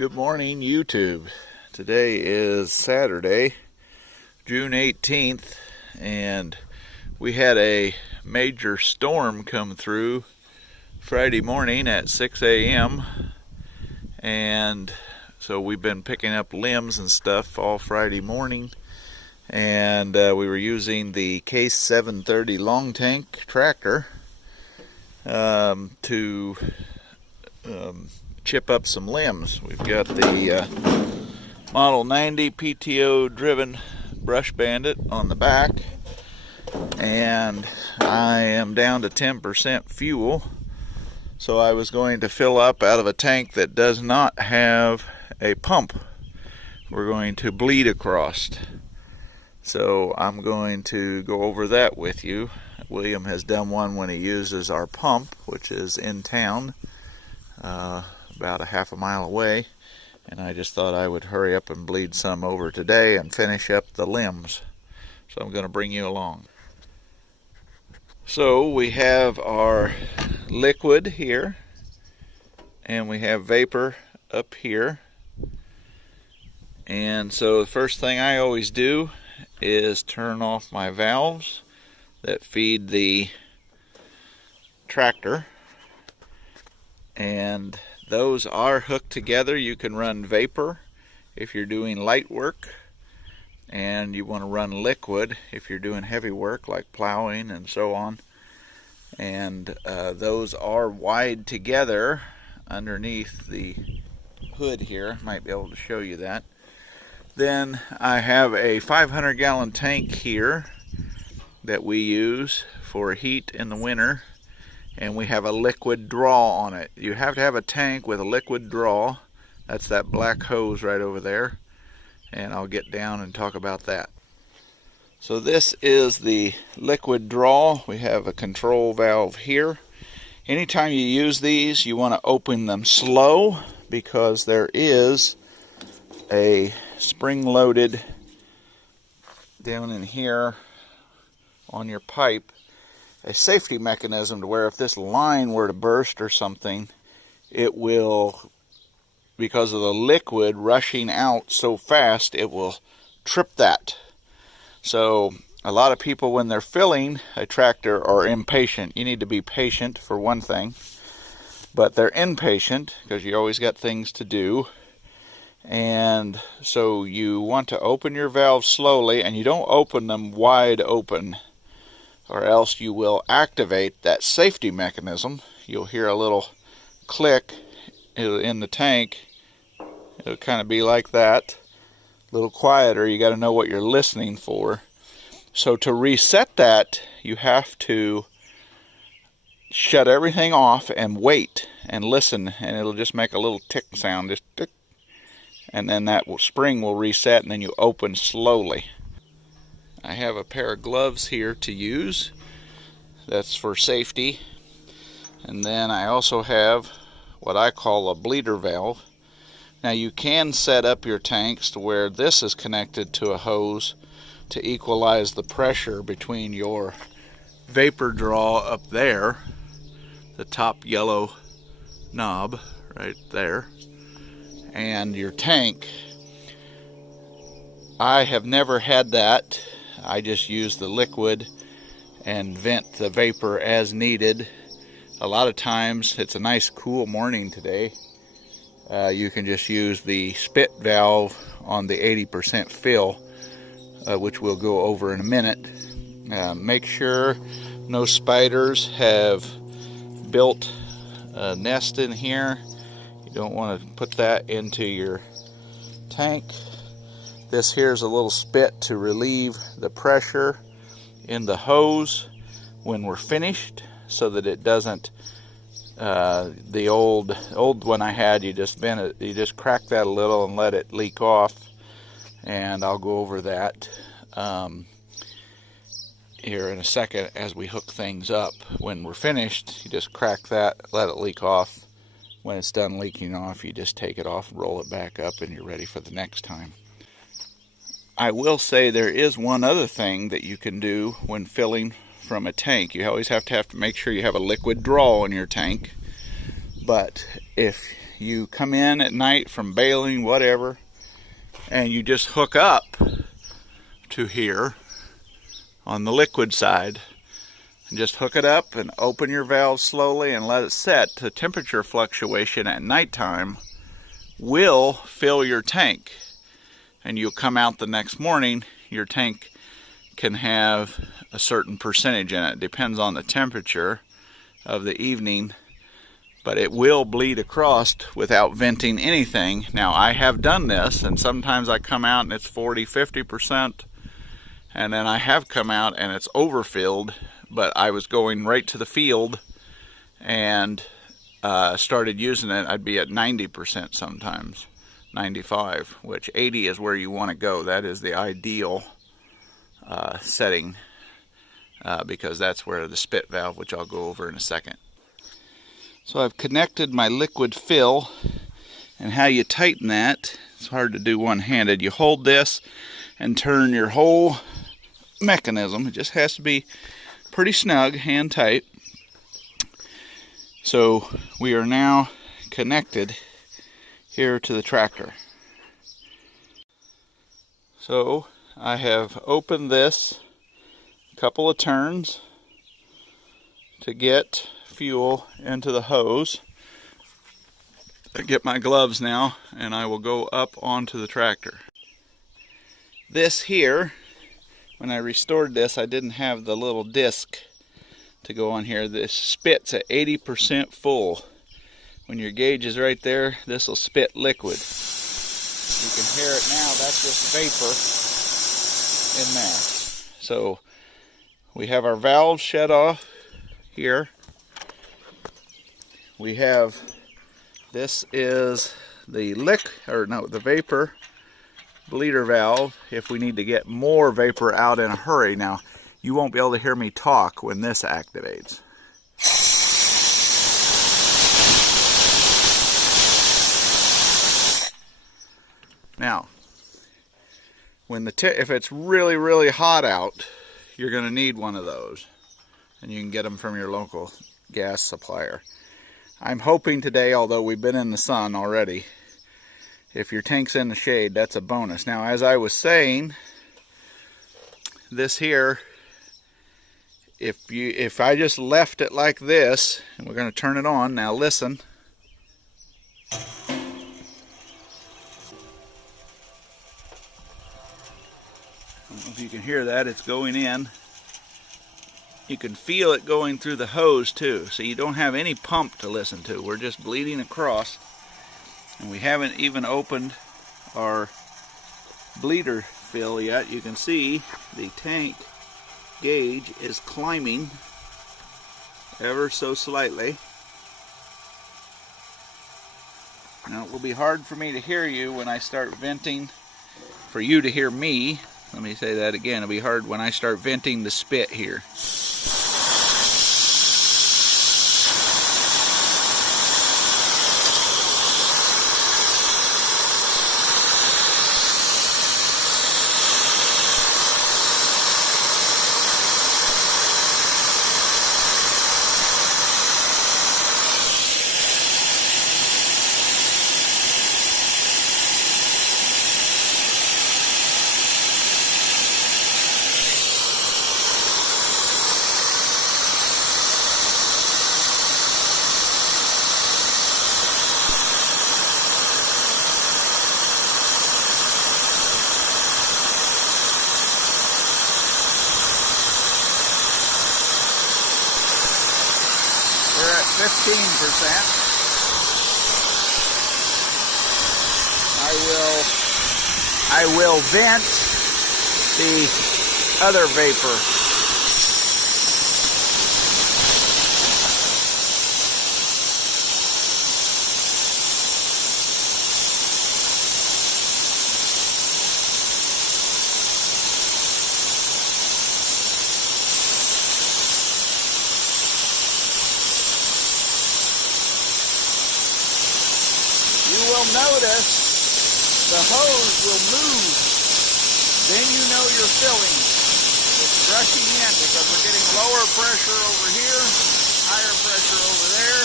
Good morning, YouTube. Today is Saturday, June 18th, and we had a major storm come through Friday morning at 6 a.m. and so we've been picking up limbs and stuff all Friday morning, and we were using the Case 730 long tank tractor to chip up some limbs. We've got the Model 90 PTO driven brush bandit on the back, and I am down to 10% fuel, so I was going to fill up out of a tank that does not have a pump. We're going to bleed across, so I'm going to go over that with you. William has done one when he uses our pump, which is in town, about a half a mile away, and I just thought I would hurry up and bleed some over today and finish up the limbs. So I'm going to bring you along. So we have our liquid here, and we have vapor up here. And so the first thing I always do is turn off my valves that feed the tractor, and those are hooked together. You can run vapor if you're doing light work, and you want to run liquid if you're doing heavy work like plowing and so on. And those are wired together underneath the hood here. Might be able to show you that. Then I have a 500-gallon tank here that we use for heat in the winter, and we have a liquid draw on it. You have to have a tank with a liquid draw. That's that black hose right over there, and I'll get down and talk about that. So this is the liquid draw. We have a control valve here. Anytime you use these, you want to open them slow, because there is a spring-loaded down in here on your pipe, a safety mechanism to where if this line were to burst or something, it will, because of the liquid rushing out so fast, it will trip that. So a lot of people, when they're filling a tractor, are impatient. You need to be patient for one thing, but they're impatient because you always got things to do. And so you want to open your valves slowly, and you don't open them wide open, or else you will activate that safety mechanism. You'll hear a little click in the tank. It'll kind of be like that, a little quieter. You got to know what you're listening for. So to reset that, you have to shut everything off and wait and listen, and it'll just make a little tick sound, just tick, and then that spring will reset, and then you open slowly. I have a pair of gloves here to use. That's for safety. And then I also have what I call a bleeder valve. Now you can set up your tanks to where this is connected to a hose to equalize the pressure between your vapor draw up there, the top yellow knob right there, and your tank. I have never had that. I just use the liquid and vent the vapor as needed. A lot of times, it's a nice cool morning today, you can just use the spit valve on the 80% fill, which we'll go over in a minute. Make sure no spiders have built a nest in here. You don't want to put that into your tank. This here is a little spit to relieve the pressure in the hose when we're finished, so that it doesn't, the old one I had, you just bend it, you just crack that a little and let it leak off, and I'll go over that here in a second as we hook things up. When we're finished, you just crack that, let it leak off. When it's done leaking off, you just take it off, roll it back up, and you're ready for the next time. I will say there is one other thing that you can do when filling from a tank. You always have to make sure you have a liquid draw in your tank. But if you come in at night from bailing, whatever, and you just hook up to here on the liquid side. And just hook it up and open your valve slowly and let it set. The temperature fluctuation at nighttime will fill your tank. And you'll come out the next morning, your tank can have a certain percentage in it. It depends on the temperature of the evening, but it will bleed across without venting anything. Now, I have done this, and sometimes I come out and it's 40-50%, and then I have come out and it's overfilled, but I was going right to the field and started using it. I'd be at 90% sometimes, 95, which 80 is where you want to go. That is the ideal setting, because that's where the spit valve, which I'll go over in a second. So I've connected my liquid fill, and how you tighten that, it's hard to do one-handed. You hold this and turn your whole mechanism. It just has to be pretty snug, hand tight. So we are now connected here to the tractor. So I have opened this a couple of turns to get fuel into the hose. I get my gloves now, and I will go up onto the tractor. This here, when I restored this, I didn't have the little disc to go on here. This spits at 80% full. When your gauge is right there, this will spit liquid. You can hear it now. That's just vapor in there. So we have our valves shut off here. We have, this is the the vapor bleeder valve if we need to get more vapor out in a hurry. Now, you won't be able to hear me talk when this activates. Now, when if it's really, really hot out, you're going to need one of those, and you can get them from your local gas supplier. I'm hoping today, although we've been in the sun already, if your tank's in the shade, that's a bonus. Now, as I was saying, this here, if I just left it like this, and we're going to turn it on. Now listen. I don't know if you can hear that. It's going in. You can feel it going through the hose too. So you don't have any pump to listen to. We're just bleeding across. And we haven't even opened our bleeder fill yet. You can see the tank gauge is climbing ever so slightly. Now, it will be hard for me to hear you when I start venting, for you to hear me. Let me say that again. It'll be hard when I start venting the spit here. We're at 15%. I will vent the other vapor. You will notice the hose will move. Then you know you're filling. It's rushing in because we're getting lower pressure over here, higher pressure over there.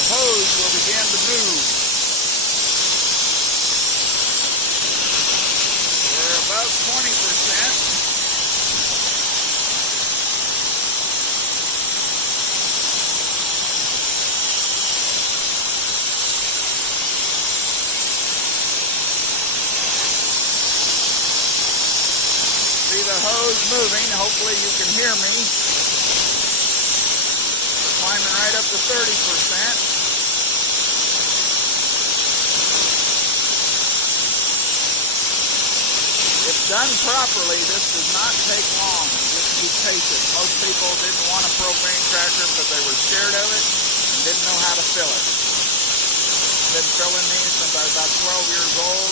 The hose will begin to move. 20%. See the hose moving. Hopefully you can hear me. We're climbing right up to 30%. If done properly, this does not take long. You just need patience. Most people didn't want a propane tractor because they were scared of it and didn't know how to fill it. I've been filling these since I was about 12 years old.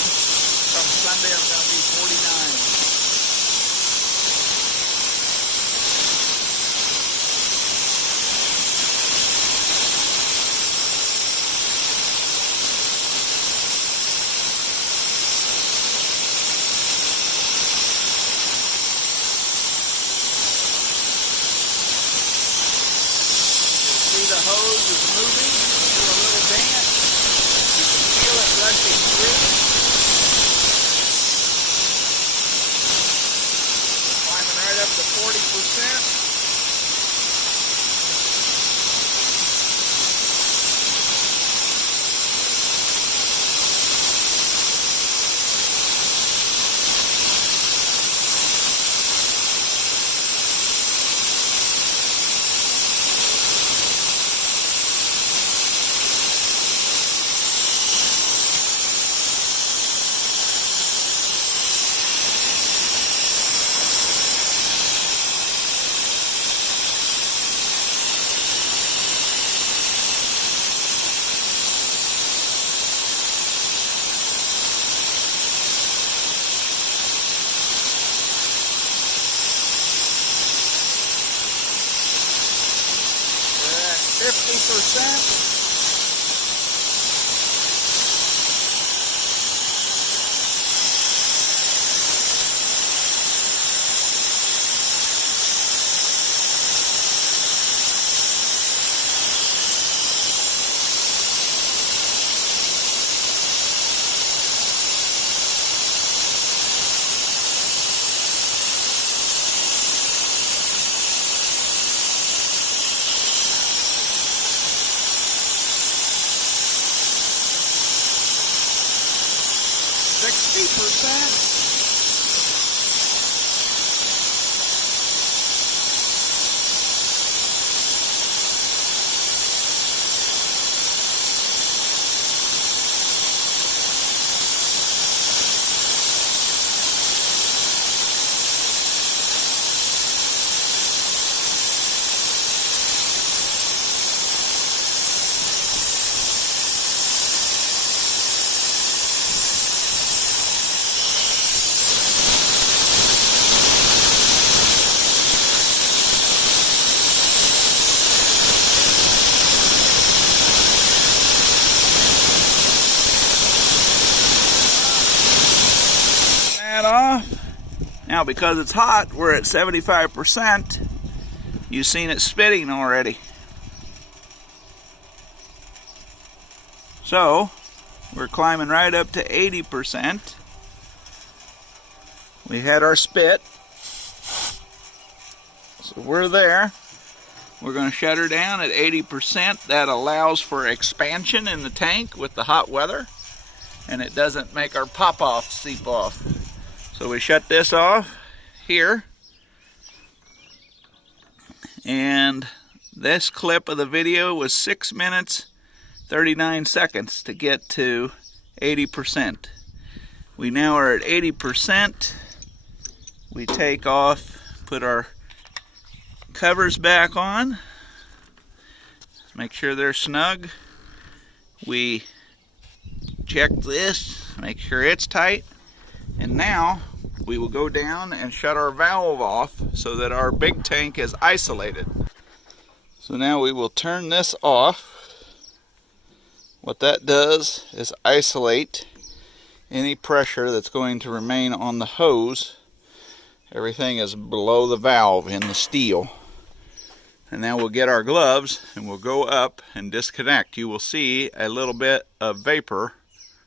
Come Sunday, I'm going to be 49. The hose is moving. Do a little dance. You can feel it rushing through. We're climbing right up to 40%. We're at 50%. Off. Now because it's hot, we're at 75%. You've seen it spitting already. So we're climbing right up to 80%. We had our spit. So we're there. We're going to shut her down at 80%. That allows for expansion in the tank with the hot weather, and it doesn't make our pop-off seep off. So we shut this off here, and this clip of the video was 6 minutes 39 seconds to get to 80%. We now are at 80%. We take off, put our covers back on, make sure they're snug. We check this, make sure it's tight. And now we will go down and shut our valve off so that our big tank is isolated. So now we will turn this off. What that does is isolate any pressure that's going to remain on the hose. Everything is below the valve in the steel. And now we'll get our gloves and we'll go up and disconnect. You will see a little bit of vapor,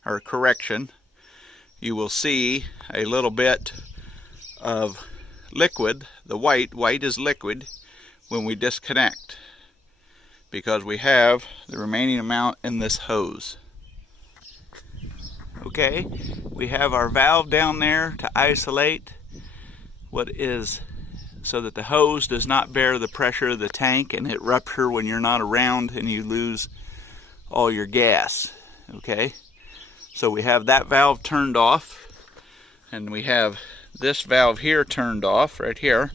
or correction. You will see a little bit of liquid, the white is liquid, when we disconnect, because we have the remaining amount in this hose. Okay, we have our valve down there to isolate what is, so that the hose does not bear the pressure of the tank and it rupture when you're not around and you lose all your gas. Okay, so we have that valve turned off, and we have this valve here turned off right here,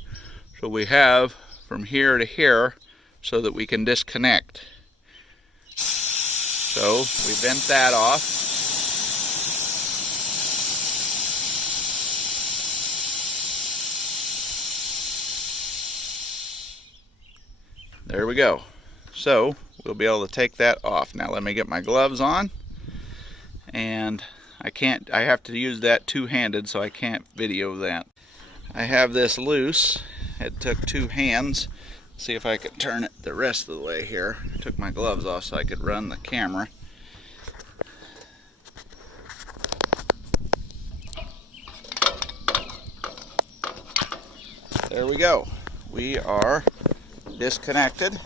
so we have from here to here so that we can disconnect. So we vent that off. There we go. So we'll be able to take that off. Now let me get my gloves on, and I have to use that two-handed, so I can't video that. I have this loose. It took two hands. See if I could turn it the rest of the way here. I took my gloves off so I could run the camera. There we go. We are disconnected.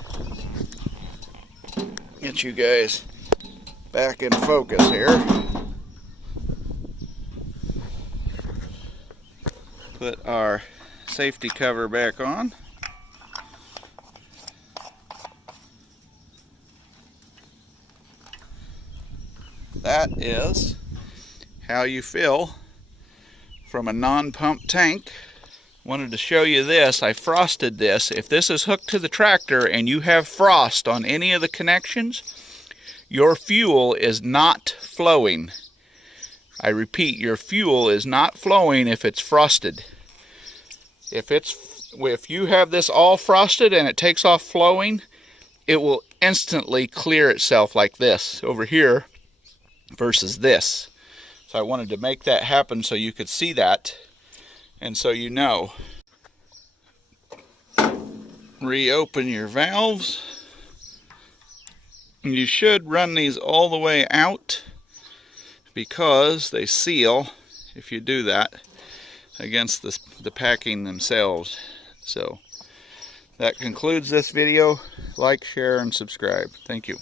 Get you guys back in focus here. Put our safety cover back on. That is how you fill from a non-pump tank. Wanted to show you this. I frosted this. If this is hooked to the tractor and you have frost on any of the connections, your fuel is not flowing. I repeat, your fuel is not flowing if it's frosted. If you have this all frosted and it takes off flowing, it will instantly clear itself like this over here versus this. So I wanted to make that happen so you could see that, and so you know. Reopen your valves. You should run these all the way out, because they seal if you do that against the packing themselves. So that concludes this video. Like, share, and subscribe. Thank you.